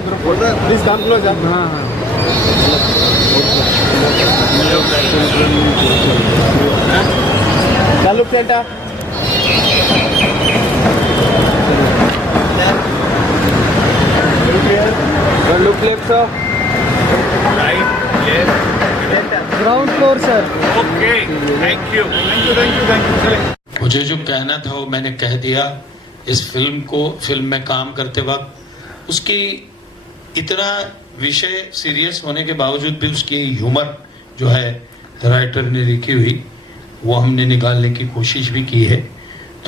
Please काम close. हाँ हाँ चालू PETA look left right ground floor sir. Okay thank you thank you thank you thank you. मुझे जो कहना था वो मैंने कह दिया। इस फिल्म में काम करते वक्त उसकी इतना विषय सीरियस होने के बावजूद भी उसकी ह्यूमर जो है राइटर ने लिखी हुई वो हमने निकालने की कोशिश भी की है।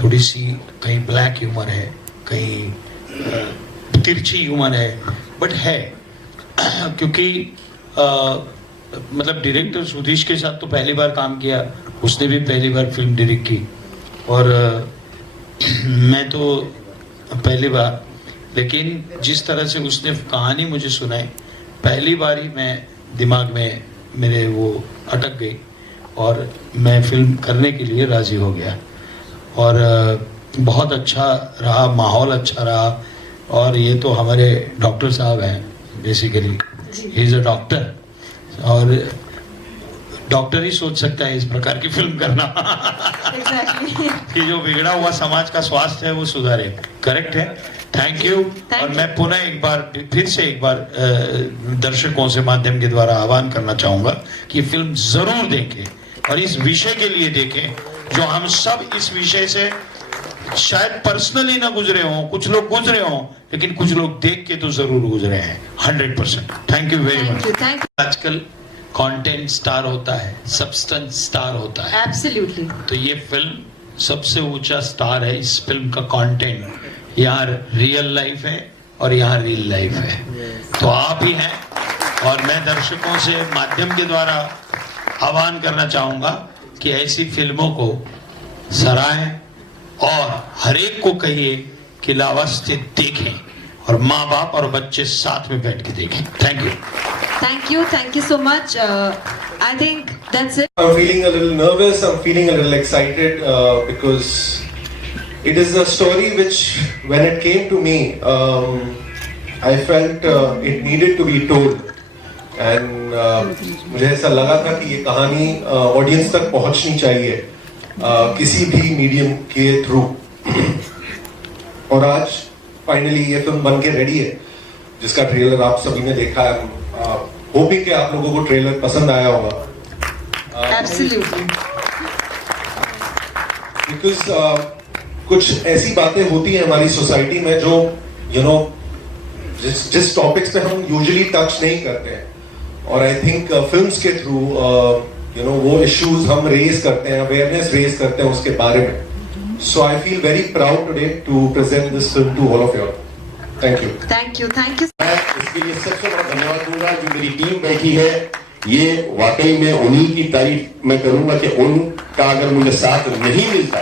थोड़ी सी कहीं ब्लैक ह्यूमर है, कहीं तिरछी ह्यूमर है, बट है क्योंकि मतलब डायरेक्टर सुधीश के साथ तो पहली बार काम किया, उसने भी पहली बार फिल्म डायरेक्ट की और मैं तो पहली बार, लेकिन जिस तरह से उसने कहानी मुझे सुनाई पहली बार ही मैं दिमाग में मेरे वो अटक गई और मैं फिल्म करने के लिए राज़ी हो गया और बहुत अच्छा रहा, माहौल अच्छा रहा। और ये तो हमारे डॉक्टर साहब हैं, basically he is a doctor और डॉक्टर ही सोच सकता है इस प्रकार की फिल्म करना कि जो बिगड़ा हुआ समाज का स्वास्थ्य है वो सुधारे। करेक्ट है। Thank you. और मैं पुनः एक बार फिर से एक बार दर्शकों से माध्यम के द्वारा आह्वान करना चाहूंगा कि फिल्म जरूर देखें और इस विषय के लिए देखें जो हम सब इस विषय से शायद पर्सनली ना गुजरे हों, कुछ लोग गुजरे हों, लेकिन कुछ लोग देख के तो जरूर गुजरे हैं 100%। Thank you very much. आजकल कंटेंट स्टार होता है, सब्सटेंस स्टार होता है। एब्सोल्युटली। तो ये फिल्म सबसे ऊंचा स्टार है। इस फिल्म का कंटेंट यहाँ रियल लाइफ है और यहाँ रियल लाइफ है, तो आप ही हैं। और मैं दर्शकों से माध्यम के द्वारा आह्वान करना चाहूंगा कि ऐसी फिल्मों को सराहें और हर एक को कहिए कि लावास्ते देखें और माँ बाप और बच्चे साथ में बैठ के देखें। Thank you. Thank you so much. I think that's it. I'm feeling a little nervous, I'm feeling a little excited because it is a story which when it came to me, I felt it needed to be told and मुझे ऐसा लगा था कि ये कहानी audience तक पहुंचनी चाहिए किसी भी मीडियम के थ्रू। और आज फाइनली ये फिल्म बन के रेडी है जिसका ट्रेलर आप सभी ने देखा है। होपिंग कि आप लोगों को ट्रेलर पसंद आया होगा। Absolutely. Because कुछ ऐसी बातें होती हैं हमारी सोसाइटी में जो जिस टॉपिक्स पे हम यूजुअली टच नहीं करते हैं और आई थिंक फिल्म्स के थ्रू वो इश्यूज हम रेज करते हैं, अवेयरनेस रेज करते हैं उसके बारे में। So I feel very proud today to present this film to all of you. Thank you. मैं इसके लिए सबसे बड़ा धन्यवाद दूंगा जो मेरी टीम बैठी है। ये वाकई में उन्हीं की तारीफ मैं करूंगा कि उनका अगर मुझे साथ नहीं मिलता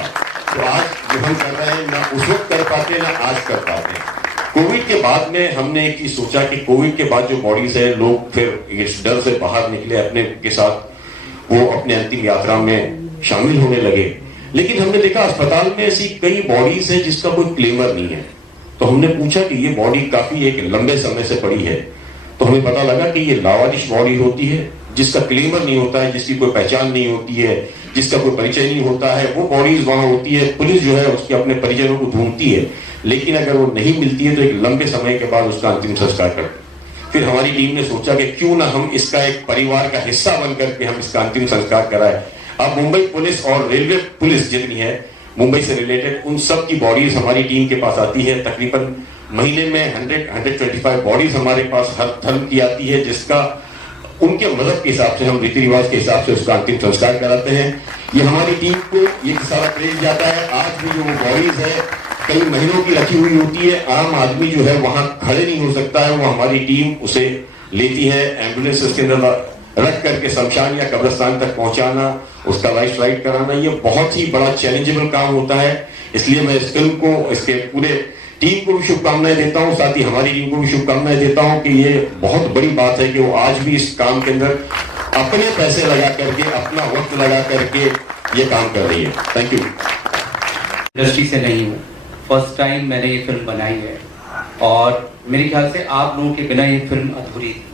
तो आज जो हम कर रहे हैं ना उस वक्त कर पाते ना आज कर पाते। कोविड के बाद में हमने एक चीज सोचा कि कोविड के बाद जो बॉडीज है लोग फिर इस डर से बाहर निकले, अपने के साथ वो अपने अंतिम यात्रा में शामिल होने लगे। लेकिन हमने देखा अस्पताल में ऐसी कई बॉडीज है जिसका कोई क्लेमर नहीं है। तो हमने पूछा कि ये बॉडी काफी एक लंबे समय से पड़ी है, तो हमें पता लगा कि ये लावारिश बॉडी होती है जिसका क्लेमर नहीं होता है, जिसकी कोई पहचान नहीं होती है, जिसका कोई परिचय नहीं होता है। वो बॉडीज वहां होती है, पुलिस जो है उसके अपने परिजनों को ढूंढती है, लेकिन अगर वो नहीं मिलती है तो एक लंबे समय के बाद उसका अंतिम संस्कार करते। फिर हमारी टीम ने सोचा कि क्यों ना हम इसका एक परिवार का हिस्सा बनकर के हम इसका अंतिम संस्कार कराएं। अब मुंबई पुलिस और रेलवे पुलिस जितनी है मुंबई से रिलेटेड उन सब की बॉडीज हमारी टीम के पास आती है। तकरीबन महीने में 125 बॉडीज हमारे पास हर धर्म की आती है, जिसका उनके मजहब के हिसाब से हम रीति रिवाज के हिसाब से उसका अंतिम संस्कार कराते हैं। ये हमारी टीम को ये सारा क्रेज जाता है। आज भी जो वो बॉडीज है कई महीनों की रखी हुई होती है, आम आदमी जो है वहां खड़े नहीं हो सकता है, वो हमारी टीम उसे लेती है, एम्बुलेंस के अंदर रख करके शमशान या कब्रिस्तान तक पहुंचाना, उसका लाइफ फ्लाइट कराना, ये बहुत ही बड़ा चैलेंजेबल काम होता है। इसलिए मैं इस फिल्म को, इसके पूरे टीम को भी शुभकामनाएं देता हूं, साथ ही हमारी टीम को भी शुभकामनाएं देता हूं कि ये बहुत बड़ी बात है कि वो आज भी इस काम के अंदर अपने पैसे लगा करके, अपना वक्त लगा करके ये काम कर रही है। Thank you. इंडस्ट्री से नहीं हूँ, फर्स्ट टाइम मैंने ये फिल्म बनाई है और मेरे ख्याल से आप लोगों के बिना ये फिल्म अधूरी थी।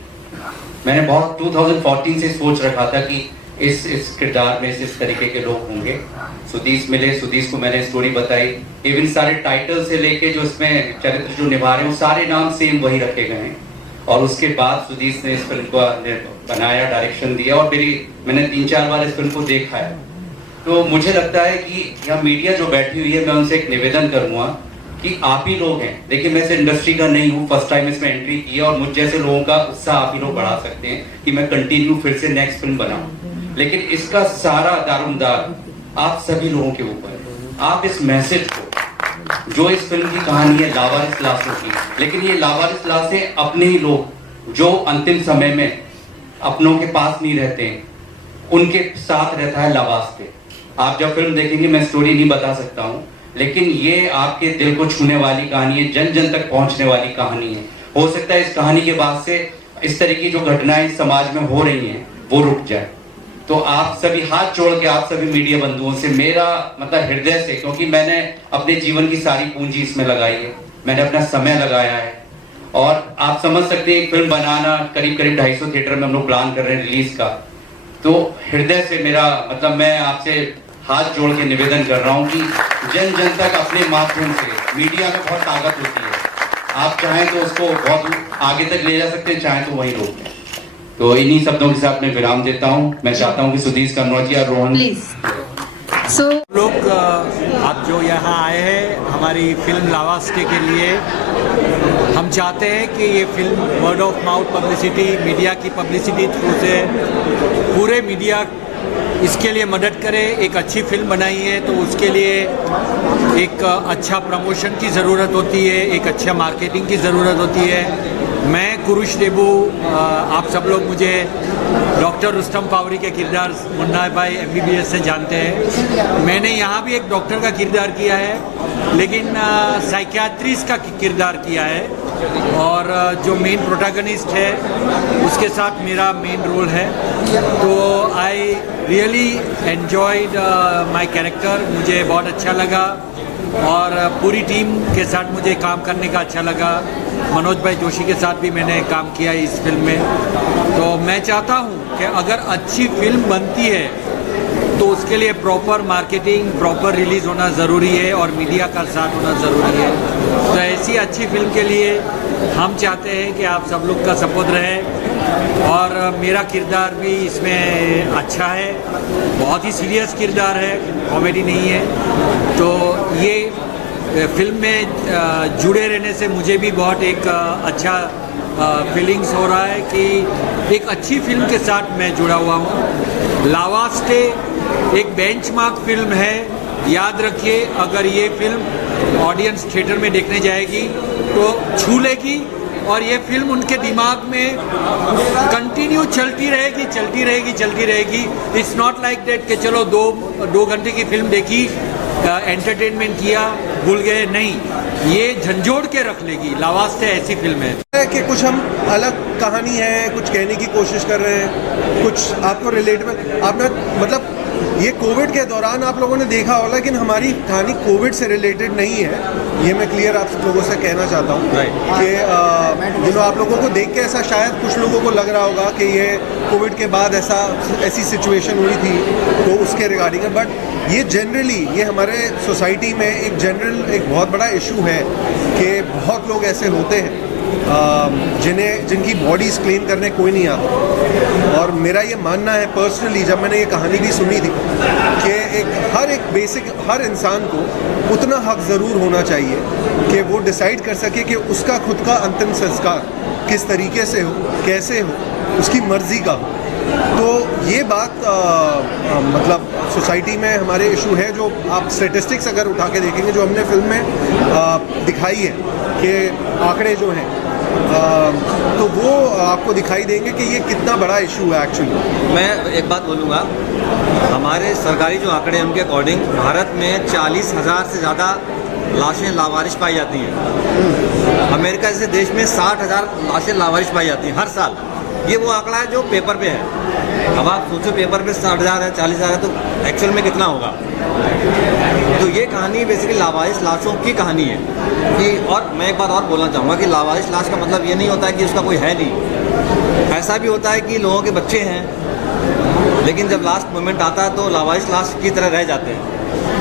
मैंने बहुत 2014 से सोच रखा था कि इस किरदार में इस तरीके के लोग होंगे। सुदीस मिले, सुदीस को मैंने स्टोरी बताई, इवन सारे टाइटल से लेके जो इसमें चरित्र जो निभा रहे हैं वो सारे नाम सेम वही रखे गए हैं। और उसके बाद सुदीस ने इस फिल्म को बनाया, डायरेक्शन दिया और मैंने 3-4 बार इस फिल्म को देखा है। तो मुझे लगता है कि यहाँ मीडिया जो बैठी हुई है, मैं उनसे एक निवेदन करूंगा कि आप ही लोग हैं, देखिए मैं इस इंडस्ट्री का नहीं हूँ, फर्स्ट टाइम इसमें एंट्री की है और मुझ जैसे लोगों का उत्साह आप ही लोग बढ़ा सकते हैं कि मैं कंटिन्यू फिर से नेक्स्ट फिल्म बनाऊं। लेकिन इसका सारा दारोमदार आप सभी लोगों के ऊपर है। आप इस मैसेज को, जो इस फिल्म की कहानी है लावारिस लाशों की, लेकिन ये लावारिस लाशें अपने ही लोग जो अंतिम समय में अपनों के पास नहीं रहते हैं, उनके साथ रहता है लावास पे। आप जब फिल्म देखेंगे, मैं स्टोरी नहीं बता सकता हूँ, लेकिन ये आपके दिल को छूने वाली कहानी है, जन जन तक पहुंचने वाली कहानी है। हो सकता है इस कहानी के बाद से इस तरह की जो घटनाएं समाज में हो रही हैं वो रुक जाए। तो आप सभी हाथ जोड़ के, आप सभी मीडिया बंधुओं से मेरा मतलब हृदय से, क्योंकि मैंने अपने जीवन की सारी पूंजी इसमें लगाई है, मैंने अपना समय लगाया है और आप समझ सकते हैं एक फिल्म बनाना करीब 250 थिएटर में हम लोग प्लान कर रहे हैं रिलीज का। तो हृदय से मेरा मतलब मैं आपसे हाथ जोड़ के निवेदन कर रहा हूं कि जन जन तक अपने माध्यम से, मीडिया में बहुत ताकत होती है, आप चाहें तो उसको बहुत आगे तक ले जा सकते हैं, चाहें तो वहीं रोक दें। तो इन्हीं शब्दों के साथ मैं विराम देता हूं। मैं चाहता हूं कि सुदीस कन्नौजिया, रोहन So लोग आप जो यहाँ आए हैं हमारी फिल्म लावास्टे के लिए, हम चाहते हैं कि ये film word of mouth publicity, media की पब्लिसिटी थ्रू से पूरे मीडिया इसके लिए मदद करे। एक अच्छी फिल्म बनाई है तो उसके लिए एक अच्छा प्रमोशन की ज़रूरत होती है, एक अच्छा मार्केटिंग की ज़रूरत होती है। मैं कुरुश देबू, आप सब लोग मुझे डॉक्टर रुस्तम पावरी के किरदार मुन्ना भाई MBBS से जानते हैं। मैंने यहाँ भी एक डॉक्टर का किरदार किया है, लेकिन साइकियाट्रिस्ट का किरदार किया है और जो मेन प्रोटैगनिस्ट है उसके साथ मेरा मेन रोल है। तो I really enjoyed my character, मुझे बहुत अच्छा लगा और पूरी टीम के साथ मुझे काम करने का अच्छा लगा। मनोज भाई जोशी के साथ भी मैंने काम किया है इस फिल्म में। तो मैं चाहता हूँ कि अगर अच्छी फिल्म बनती है तो उसके लिए प्रॉपर मार्केटिंग, प्रॉपर रिलीज़ होना ज़रूरी है और मीडिया का साथ होना ज़रूरी है। तो ऐसी अच्छी फिल्म के लिए हम चाहते हैं कि आप सब लोग का सपोर्ट रहे और मेरा किरदार भी इसमें अच्छा है, बहुत ही सीरियस किरदार है, कॉमेडी नहीं है। तो ये फिल्म में जुड़े रहने से मुझे भी बहुत एक अच्छा फीलिंग्स हो रहा है कि एक अच्छी फिल्म के साथ मैं जुड़ा हुआ हूँ। लावास्टे एक बेंचमार्क फिल्म है, याद रखिए अगर ये फिल्म ऑडियंस थिएटर में देखने जाएगी तो छू लेगी और ये फिल्म उनके दिमाग में कंटिन्यू चलती रहेगी। इट्स नॉट लाइक दैट कि चलो दो घंटे की फिल्म देखी, एंटरटेनमेंट किया, भूल गए, नहीं, ये झंझोड़ के रख लेगी। लावास्टे ऐसी फिल्म है कि कुछ हम अलग कहानी है, कुछ कहने की कोशिश कर रहे हैं, कुछ आपको रिलेटेबल। आपने मतलब ये कोविड के दौरान आप लोगों ने देखा होगा, लेकिन हमारी कहानी कोविड से रिलेटेड नहीं है, ये मैं क्लियर आप लोगों से कहना चाहता हूँ कि आप लोगों को देख के ऐसा शायद कुछ लोगों को लग रहा होगा कि ये कोविड के बाद ऐसी सिचुएशन हुई थी तो उसके रिगार्डिंग है। बट ये जनरली ये हमारे सोसाइटी में एक बहुत बड़ा इशू है कि बहुत लोग ऐसे होते हैं जिनकी बॉडीज़ क्लेम करने कोई नहीं आता। और मेरा ये मानना है पर्सनली, जब मैंने ये कहानी भी सुनी थी, कि हर इंसान को उतना हक ज़रूर होना चाहिए कि वो डिसाइड कर सके कि उसका खुद का अंतिम संस्कार किस तरीके से हो, कैसे हो, उसकी मर्ज़ी का हो। तो ये बात मतलब सोसाइटी में हमारे इशू है। जो आप स्टेटिस्टिक्स अगर उठा के देखेंगे जो हमने फिल्म में दिखाई है कि आंकड़े जो हैं तो वो आपको दिखाई देंगे कि ये कितना बड़ा इशू है एक्चुअली। मैं एक बात बोलूँगा, हमारे सरकारी जो आंकड़े हैं उनके अकॉर्डिंग भारत में 40,000 से ज़्यादा लाशें लावारिश पाई जाती हैं। अमेरिका जैसे देश में 60,000 लाशें लावारिश पाई जाती हैं हर साल। ये वो आंकड़ा है जो पेपर पे है। अब आप सोचो पेपर पे 60,000 है, 40,000 है, तो एक्चुअल में कितना होगा। तो ये कहानी बेसिकली लावारिस लाशों की कहानी है कि, और मैं एक बात और बोलना चाहूँगा कि लावारिस लाश का मतलब ये नहीं होता है कि उसका कोई है नहीं। ऐसा भी होता है कि लोगों के बच्चे हैं लेकिन जब लास्ट मोमेंट आता है तो लावारिस लाश की तरह रह जाते हैं।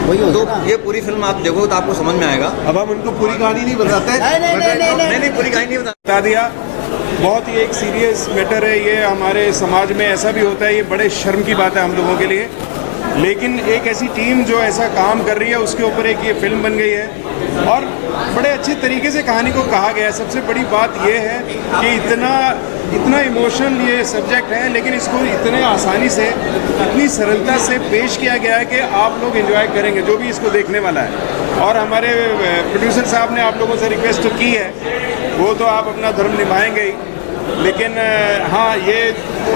तो ये पूरी फिल्म आप देखो तो आपको समझ में आएगा। अब हम उनको पूरी कहानी नहीं बताते। नहीं पूरी कहानी नहीं बता दिया। बहुत ही एक सीरियस मैटर है ये, हमारे समाज में ऐसा भी होता है, ये बड़े शर्म की बात है हम लोगों के लिए, लेकिन एक ऐसी टीम जो ऐसा काम कर रही है उसके ऊपर एक ये फिल्म बन गई है और बड़े अच्छे तरीके से कहानी को कहा गया है। सबसे बड़ी बात ये है कि इतना इमोशनल ये सब्जेक्ट है लेकिन इसको इतने आसानी से, इतनी सरलता से पेश किया गया है कि आप लोग एंजॉय करेंगे जो भी इसको देखने वाला है। और हमारे प्रोड्यूसर साहब ने आप लोगों से रिक्वेस्ट तो की है, वो तो आप अपना धर्म निभाएंगे ही, लेकिन हाँ ये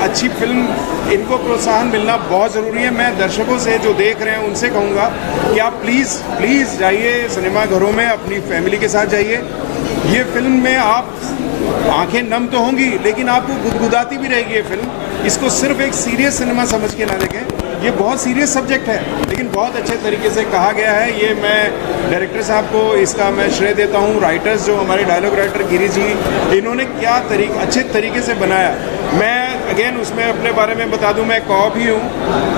अच्छी फिल्म, इनको प्रोत्साहन मिलना बहुत ज़रूरी है। मैं दर्शकों से जो देख रहे हैं उनसे कहूँगा कि आप प्लीज़ जाइए सिनेमा घरों में, अपनी फैमिली के साथ जाइए। ये फिल्म में आप आंखें नम तो होंगी लेकिन आपको गुदगुदाती भी रहेगी ये फिल्म। इसको सिर्फ एक सीरियस सिनेमा समझ के ना देखें, ये बहुत सीरियस सब्जेक्ट है लेकिन बहुत अच्छे तरीके से कहा गया है। ये मैं डायरेक्टर साहब को इसका मैं श्रेय देता हूँ। राइटर्स जो हमारे डायलॉग राइटर गिरी जी, इन्होंने क्या अच्छे तरीके से बनाया। मैं अगेन उसमें अपने बारे में बता दूं, मैं कॉप ही हूँ,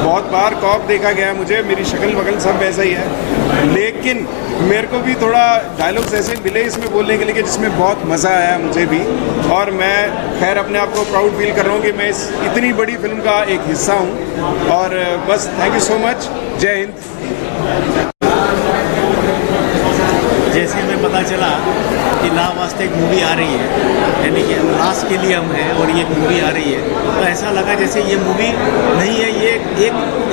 बहुत बार कॉप देखा गया है मुझे, मेरी शक्ल वगल सब ऐसा ही है, लेकिन मेरे को भी थोड़ा डायलॉग्स ऐसे मिले इसमें बोलने के लिए जिसमें बहुत मज़ा आया मुझे भी। और मैं खैर अपने आप को प्राउड फील कर रहा हूँ कि मैं इस इतनी बड़ी फिल्म का एक हिस्सा हूँ। और बस थैंक यू सो मच, जय हिंद। जैसे हमें पता चला कि लाभ वास्ते एक मूवी आ रही है, यानी कि लाश के लिए हम हैं और ये मूवी आ रही है, तो ऐसा लगा जैसे ये मूवी नहीं है, ये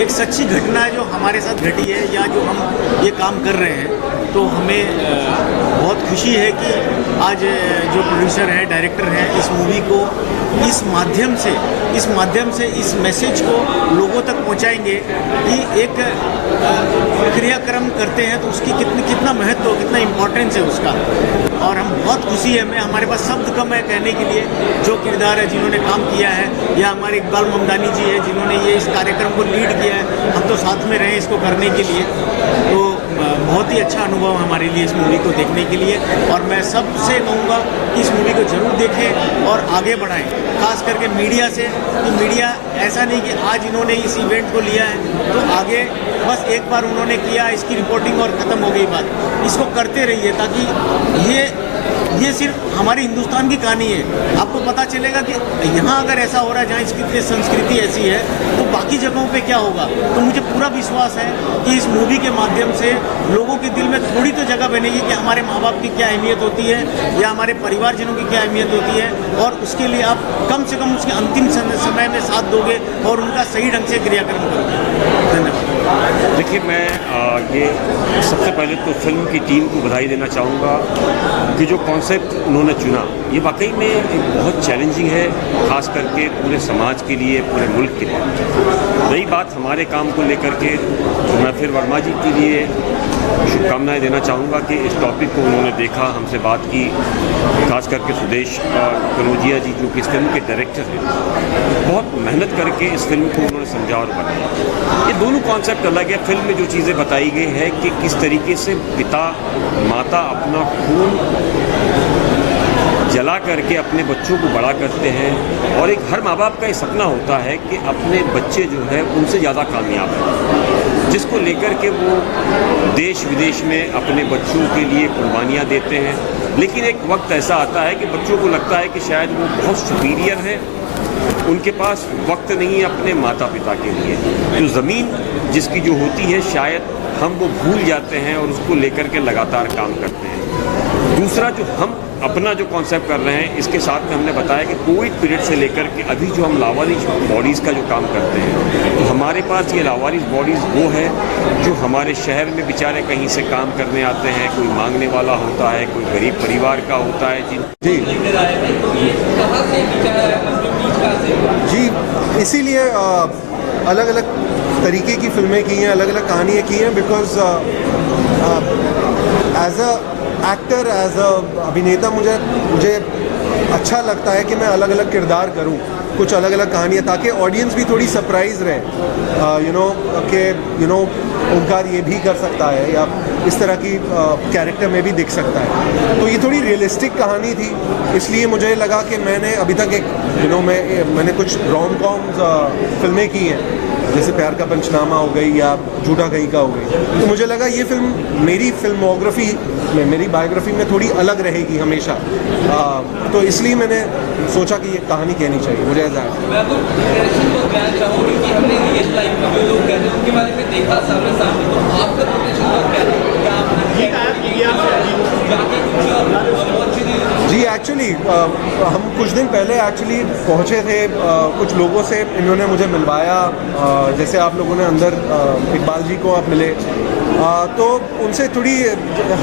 एक सच्ची घटना है जो हमारे साथ घटी है या जो हम ये काम कर रहे हैं। तो हमें बहुत खुशी है कि आज जो प्रोड्यूसर हैं, डायरेक्टर हैं, इस मूवी को इस माध्यम से इस मैसेज को लोगों तक पहुंचाएंगे कि एक क्रियाक्रम करते हैं तो उसकी कितना महत्व, कितना इम्पोर्टेंस है उसका। और हम बहुत खुशी है, मैं हमारे पास शब्द कम है कहने के लिए जो किरदार है जिन्होंने काम किया है, या हमारे इकबाल ममदानी जी है जिन्होंने ये इस कार्यक्रम को लीड किया है, हम तो साथ में रहे इसको करने के लिए। तो बहुत ही अच्छा अनुभव हमारे लिए इस मूवी को देखने के लिए। और मैं सबसे कहूँगा कि इस मूवी को ज़रूर देखें और आगे बढ़ाएं, खास करके मीडिया से, कि मीडिया ऐसा नहीं कि आज इन्होंने इस इवेंट को लिया है तो आगे बस एक बार उन्होंने किया इसकी रिपोर्टिंग और ख़त्म हो गई बात। इसको करते रहिए ताकि ये सिर्फ हमारे हिंदुस्तान की कहानी है। आपको पता चलेगा कि यहाँ अगर ऐसा हो रहा है, जहाँ इसकी संस्कृति ऐसी है, तो बाकी जगहों पे क्या होगा। तो मुझे पूरा विश्वास है कि इस मूवी के माध्यम से लोगों के दिल में थोड़ी तो जगह बनेगी कि हमारे माँ बाप की क्या अहमियत होती है या हमारे परिवारजनों की क्या अहमियत होती है, और उसके लिए आप कम से कम उसके अंतिम समय में साथ दोगे और उनका सही ढंग से क्रियाक्रम करोगे। धन्यवाद। देखिए, मैं ये सबसे पहले तो फिल्म की टीम को बधाई देना चाहूँगा कि जो कॉन्सेप्ट उन्होंने चुना ये वाकई में एक बहुत चैलेंजिंग है, खास करके पूरे समाज के लिए, पूरे मुल्क के लिए। रही बात हमारे काम को लेकर के, तो मैं फिर वर्मा जी के लिए शुभकामनाएं देना चाहूँगा कि इस टॉपिक को उन्होंने देखा, हमसे बात की, खास करके सुदेश कनौजिया जी जो कि इस फिल्म के डायरेक्टर हैं, बहुत मेहनत करके इस फिल्म को उन्होंने समझा और बनाया। ये दोनों कॉन्सेप्ट अलग है। फिल्म में जो चीज़ें बताई गई है कि किस तरीके से पिता माता अपना खून जला करके अपने बच्चों को बड़ा करते हैं, और एक हर माँ बाप का ये सपना होता है कि अपने बच्चे जो है उनसे ज़्यादा कामयाब हैं, जिसको लेकर के वो देश विदेश में अपने बच्चों के लिए कुर्बानियाँ देते हैं। लेकिन एक वक्त ऐसा आता है कि बच्चों को लगता है कि शायद वो बहुत सुपीरियर है, उनके पास वक्त नहीं है अपने माता पिता के लिए। तो ज़मीन जिसकी जो होती है शायद हम वो भूल जाते हैं और उसको लेकर के लगातार काम करते हैं। दूसरा जो हम अपना जो कॉन्सेप्ट कर रहे हैं, इसके साथ में हमने बताया कि कोविड पीरियड से लेकर के अभी जो हम लावारिस बॉडीज़ का जो काम करते हैं, तो हमारे पास ये लावारिस बॉडीज़ वो है जो हमारे शहर में बेचारे कहीं से काम करने आते हैं, कोई मांगने वाला होता है, कोई गरीब परिवार का होता है। जी इसीलिए अलग अलग तरीके की फिल्में की हैं, अलग अलग कहानियाँ की हैं, because as a actor, as a अभिनेता मुझे अच्छा लगता है कि मैं अलग अलग किरदार करूं। कुछ अलग अलग कहानियाँ, ताकि ऑडियंस भी थोड़ी सरप्राइज रहे, कि ओंकार ये भी कर सकता है या इस तरह की कैरेक्टर में भी दिख सकता है। तो ये थोड़ी रियलिस्टिक कहानी थी, इसलिए मुझे लगा कि मैंने अभी तक एक मैंने कुछ रोम कॉम्स फिल्में की हैं, जैसे प्यार का पंचनामा हो गई या झूठा कहीं का हो गई, तो मुझे लगा ये फिल्म मेरी फिल्मोग्राफी में, मेरी बायोग्राफी में थोड़ी अलग रहेगी हमेशा। तो इसलिए मैंने सोचा कि ये कहानी कहनी चाहिए मुझे ऐसा है। मैं आपको कहना चाहूँगी कि हमने रियल लाइफ में जो लोग कहते हैं उनके बारे में देखा सामने, तो आपका प्रोफेशन बहुत क्या है, क्या आपने जी एक्चुअली हम कुछ दिन पहले एक्चुअली पहुँचे थे, कुछ लोगों से इन्होंने मुझे मिलवाया, जैसे आप लोगों ने अंदर इकबाल जी को आप मिले, तो उनसे थोड़ी,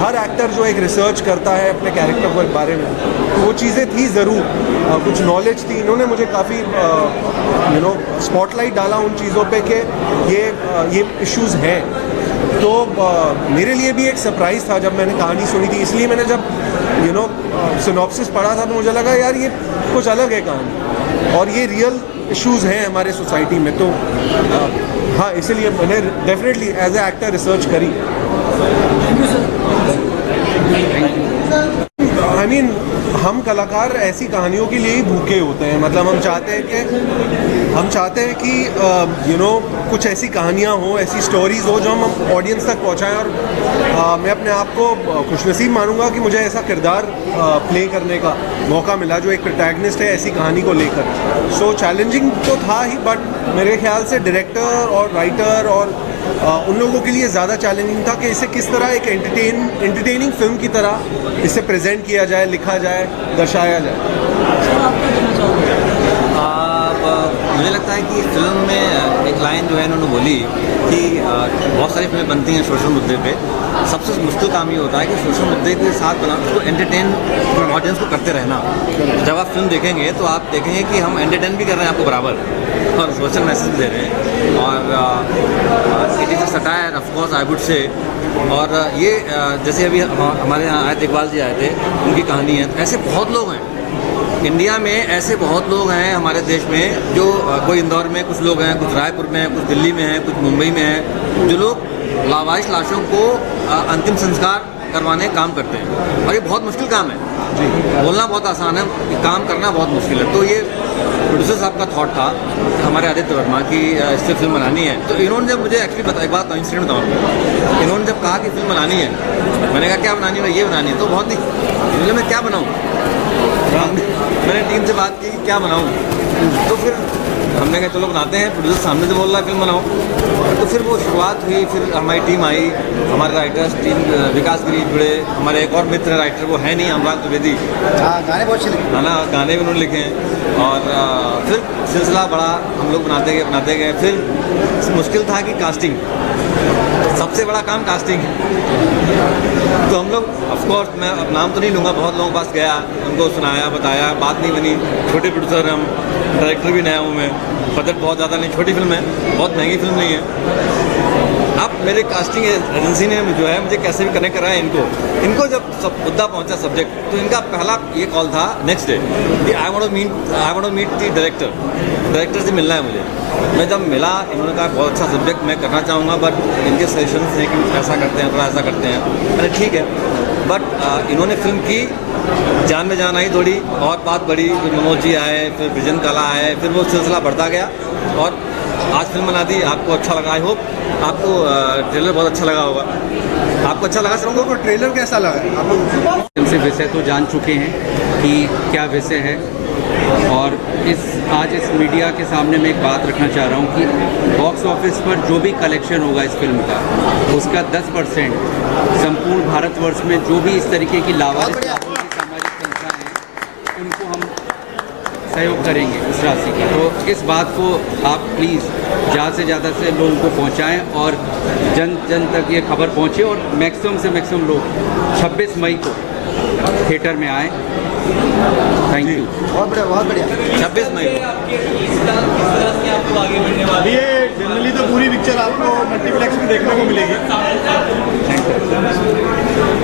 हर एक्टर जो एक रिसर्च करता है अपने कैरेक्टर के बारे में, तो वो चीज़ें थी ज़रूर, कुछ नॉलेज थी, इन्होंने मुझे काफ़ी स्पॉटलाइट डाला उन चीज़ों पे कि ये इश्यूज़ हैं। तो मेरे लिए भी एक सरप्राइज़ था जब मैंने कहानी सुनी थी, इसलिए मैंने जब सिनॉप्सिस पढ़ा था तो मुझे लगा यार ये कुछ अलग है कहानी और ये रियल इश्यूज़ हैं हमारे सोसाइटी में। तो हाँ, इसलिए मैंने definitely as a actor research करी। आई मीन हम कलाकार ऐसी कहानियों के लिए ही भूखे होते हैं, मतलब हम चाहते हैं कि कुछ ऐसी कहानियाँ हो, ऐसी स्टोरीज़ हो जो हम ऑडियंस तक पहुँचाएं। और मैं अपने आप को खुशनसीब मानूंगा कि मुझे ऐसा किरदार प्ले करने का मौका मिला जो एक प्रोटैगनिस्ट है ऐसी कहानी को लेकर। सो चैलेंजिंग तो था ही, बट मेरे ख्याल से डायरेक्टर और राइटर और उन लोगों के लिए ज़्यादा चैलेंजिंग था कि इसे किस तरह एक एंटरटेनिंग फिल्म की तरह इसे प्रेजेंट किया जाए, लिखा जाए, दर्शाया जाए। मुझे लगता है कि फिल्म में एक लाइन जो है इन्होंने बोली कि बहुत सारी फिल्में बनती हैं सोशल मुद्दे पे, सबसे मुश्किल काम ये होता है कि सोशल मुद्दे के साथ बना उसको एंटरटेन ऑडियंस को करते रहना। जब आप फिल्म देखेंगे तो आप देखेंगे कि हम एंटरटेन भी कर रहे हैं आपको बराबर और सोशल मैसेज भी दे रहे हैं, और it is a satire of course I would say. और ये जैसे अभी हमारे यहाँ आए थे, इकबाल जी आए थे, उनकी कहानी है, ऐसे बहुत लोग हैं इंडिया में, ऐसे बहुत लोग हैं हमारे देश में जो कोई इंदौर में कुछ लोग हैं, कुछ रायपुर में हैं, कुछ दिल्ली में हैं, कुछ मुंबई में हैं, जो लोग लावारिश लाशों को अंतिम संस्कार करवाने काम करते हैं। और ये बहुत मुश्किल काम है जी, बोलना बहुत आसान है, काम करना बहुत मुश्किल है। तो ये प्रोड्यूसर साहब का थॉट था हमारे आदित्य वर्मा की इससे फिल्म बनानी है। तो इन्होंने जब मुझे एक्चुअली बताया, एक बात इंसिडेंट बताऊँ, इन्होंने जब कहा कि फिल्म बनानी है, मैंने कहा क्या बनानी है, ये बनानी है। तो बहुत ही इन्होंने, मैं क्या बनाऊँ, मैंने टीम से बात की क्या बनाऊँ, तो फिर हमने कहा चलो बनाते हैं, प्रोड्यूसर सामने से बोल रहा है फिल्म बनाओ। तो फिर वो शुरुआत हुई, फिर हमारी टीम आई, हमारे राइटर्स टीम विकास गिरी जुड़े, हमारे एक और मित्र राइटर वो है नहीं, अनुराग द्विवेदी, गाने बहुत अच्छे है ना, गाने भी उन्होंने लिखे हैं। और फिर सिलसिला बड़ा, हम लोग बनाते गए। फिर मुश्किल था कि कास्टिंग, सबसे बड़ा काम कास्टिंग। तो हम लोग ऑफकोर्स, मैं अब नाम तो नहीं लूँगा, बहुत लोगों के पास गया, उनको सुनाया, बताया, बात नहीं बनी। छोटे प्रोड्यूसर हम, डायरेक्टर भी नया हूँ मैं, बजट बहुत ज़्यादा नहीं, छोटी फिल्म है, बहुत महंगी फिल्म नहीं है। अब मेरे कास्टिंग एजेंसी ने जो है मुझे कैसे भी कनेक्ट कराया इनको जब सब मुद्दा पहुंचा सब्जेक्ट, तो इनका पहला ये कॉल था नेक्स्ट डे कि I want to meet the director से मिलना है मुझे। मैं जब मिला, इन्होंने कहा बहुत अच्छा सब्जेक्ट मैं करना चाहूँगा, बट इनके सजेशंस हैं कि ऐसा करते हैं, थोड़ा ऐसा करते हैं। मैंने ठीक है, बट इन्होंने फिल्म की, जान में जान आई थोड़ी, और बात बढ़ी, फिर मनोज जी आए, फिर विजन कला आए, फिर वो सिलसिला बढ़ता गया और आज फिल्म बना दी। आपको अच्छा लगा, आई होप आपको ट्रेलर बहुत अच्छा लगा होगा। आपको अच्छा लगा? सर को ट्रेलर कैसा लगा आप लोग? इनसे विषय तो जान चुके हैं कि क्या विषय है, और आज इस मीडिया के सामने मैं एक बात रखना चाह रहा हूँ कि बॉक्स ऑफिस पर जो भी कलेक्शन होगा इस फिल्म का, उसका 10% संपूर्ण भारतवर्ष में जो भी इस तरीके की लावारिस सामाजिक संस्थाएं हैं उनको हम सहयोग करेंगे उस राशि का। तो इस बात को आप प्लीज़ ज़्यादा से ज़्यादा से लोगों को पहुंचाएं और जन जन तक ये खबर पहुंचे, और मैक्सिमम से मैक्सिमम लोग 26 मई को थिएटर में आए। Thank you. बहुत बढ़िया 26 मई को। अभी ये जनरली तो पूरी पिक्चर आपको मल्टीप्लेक्स में देखने को मिलेगी।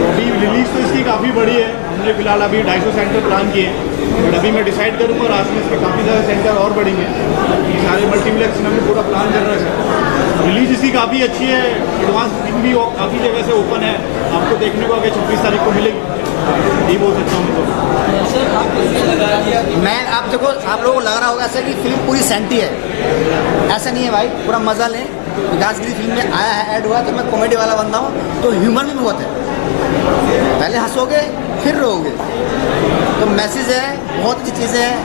अभी रिलीज तो इसकी काफ़ी बड़ी है, हमने फिलहाल अभी 250 सेंटर प्लान किए हैं। बट अभी मैं डिसाइड करूँगा और आज में इसके काफ़ी ज़्यादा सेंटर और बढ़ेंगे। सारे मल्टीप्लेक्स में पूरा प्लान चल रहा है। रिलीज इसकी काफ़ी अच्छी है, एडवांस बुकिंग भी काफ़ी जगह से ओपन है, आपको देखने को आगे 26 तारीख को मिलेगी, ये बोल सकता हूँ मैं तो। मैं आप देखो, आप लोगों को लग रहा होगा ऐसा कि फिल्म पूरी सेंटी है, ऐसा नहीं है भाई, पूरा मज़ा लें। विकासगिरी फिल्म में आया है, ऐड हुआ तो मैं कॉमेडी वाला बंदा हूँ, तो ह्यूमर भी बहुत है, पहले हंसोगे फिर रोओगे, तो मैसेज है, बहुत अच्छी चीज़ें हैं।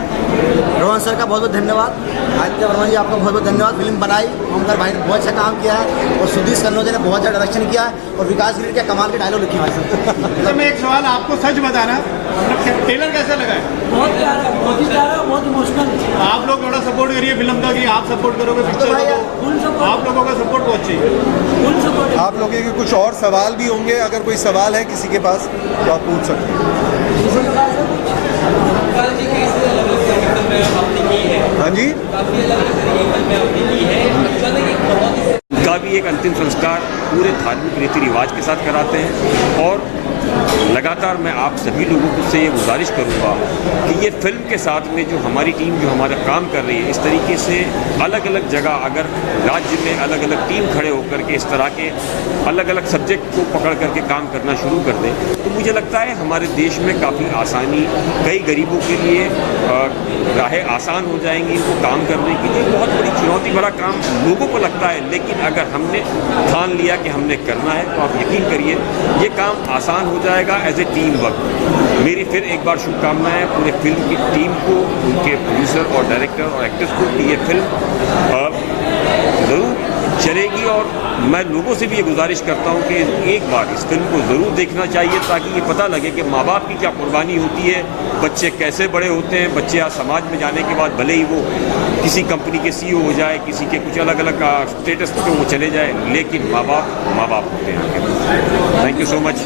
रोहन सर का बहुत बहुत धन्यवाद, आदित्य वर्मा जी आपका बहुत बहुत धन्यवाद। फिल्म बनाई, ओमकार भाई ने बहुत अच्छा काम किया है, और सुधीर सन्नोजे ने बहुत अच्छा डायरेक्शन किया है, और विकासगिरी के कमाल के डायलॉग लिखे भाई। तो मैं एक सवाल आपको सच बताना, ट्रेलर कैसा लगा है? बहुत प्यारा, बहुत ही प्यारा, बहुत इमोशनल। आप लोग थोड़ा सपोर्ट करिए फिल्म का, कि आप सपोर्ट करोगे पिक्चर को, आप लोगों का सपोर्ट बहुत चाहिए। आप लोगों के कुछ और सवाल भी होंगे, अगर कोई सवाल है किसी के पास तो आप पूछ सकते हैं। हाँ जी, उनका भी एक अंतिम संस्कार पूरे धार्मिक रीति रिवाज के साथ कराते हैं। और लगातार मैं आप सभी लोगों से ये गुजारिश करूँगा कि ये फिल्म के साथ में जो हमारी टीम जो हमारा काम कर रही है, इस तरीके से अलग अलग जगह अगर राज्य में अलग अलग टीम खड़े होकर के इस तरह के अलग अलग सब्जेक्ट को पकड़ करके काम करना शुरू कर दें, तो मुझे लगता है हमारे देश में काफ़ी आसानी, कई गरीबों के लिए राहें आसान हो जाएंगी इनको काम करने के लिए। बहुत बड़ी चुनौती भरा काम लोगों को लगता है, लेकिन अगर हमने ठान लिया कि हमने करना है तो आप यकीन करिए ये काम आसान हो जाएगा एज ए टीम वर्क। मेरी फिर एक बार शुभकामनाएं पूरे फिल्म की टीम को, उनके प्रोड्यूसर और डायरेक्टर और एक्टर्स को कि ये फिल्म ज़रूर चलेगी। और मैं लोगों से भी ये गुजारिश करता हूँ कि एक बार इस फिल्म को ज़रूर देखना चाहिए, ताकि ये पता लगे कि माँ बाप की क्या कुर्बानी होती है, बच्चे कैसे बड़े होते हैं। बच्चे आज समाज में जाने के बाद भले ही वो किसी कंपनी के CEO हो जाए, किसी के कुछ अलग अलग स्टेटस पे वो चले जाए, लेकिन माँ बाप होते हैं। Thank you so much.